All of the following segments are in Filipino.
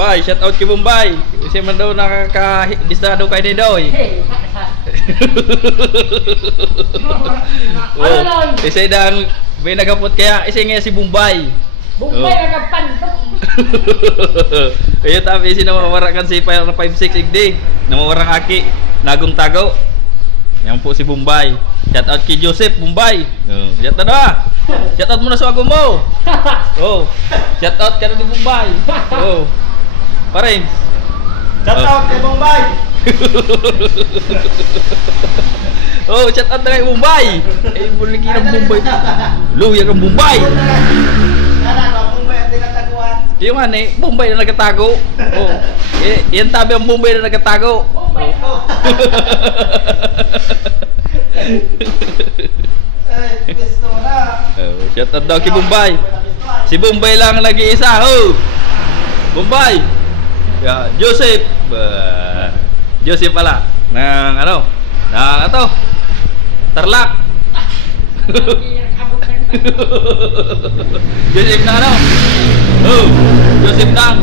Bombay, shout out kay Bombay. Kasi man daw nakaka-bista daw kay Nidoy. Oh, isa dang may nagapot kaya isa nga si Bombay. Bombay nagpantok. Ayo tapi si namawarakan si 56 igdi. Namawarang aki, nagong tagaw. Yan po si Bombay. Shout out kay Joseph Bombay. Oh, shout out na. Shout out muna sa agong mo. Oh. Shout out ka na ni Bombay. Oh. Parin. Shout out kay Bombay. Oh, shout out na kay Bombay. Eh, buligi ng Bombay. Luya kang Bombay. Bombay ang tinataguan. Yung ano eh, Bombay na nagatago. Oh. Eh, yan tabi ang Bombay na nagatago. Bombay. Ay, gusto na. Oh, shout out daw kay Bombay. Si Bombay lang ang nag-iisa. Oh. Bombay. Yeah, Joseph. Joseph pala. Ng ano? Ng ato. Tarlac. Joseph na ano? Oh, Joseph ng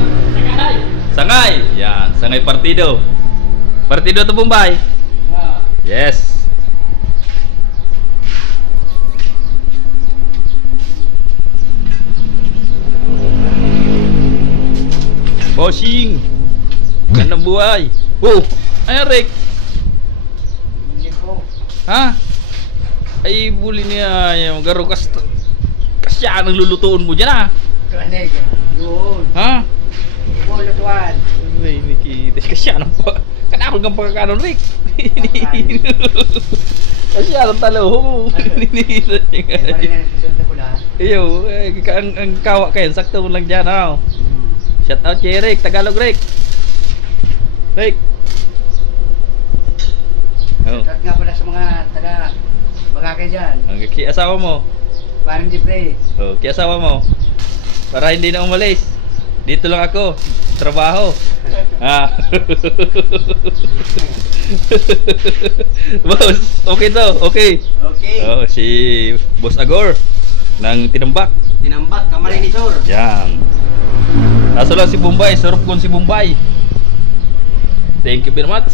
Sangay. Yan, Sangay Partido. Partido to Bombay. Yes. Bossing. Gandang buhay. Oh, ay Rick. Hindi po. Ha? Ay buli niya yung garo kasya ang lulutuin mo diyan ah. Kanig. Yun. Ha? Bulutuan. Ay Nikita kasya nang pa. Kanakol kang pagkakanon Rick. Kasya nang talo mo. Iyo, ang kawa kayo sakto mo lang diyan ah. Shout out kay Rick, Tagalog Rick. Rick. Oh. Shout nga pala sa mga taga Bagakay dyan. Ang asawa mo. Parang Jeffrey. Oh, kaya asawa mo. Para hindi na umalis. Dito lang ako. Trabaho. Ah. Boss, okay to. Okay. Okay. Oh, si Boss Agor ng Tinambak. Tinambak, kamay ni Sor. Yan. Kaso lang si Bombay, sarap kon si Bombay. Thank you very much.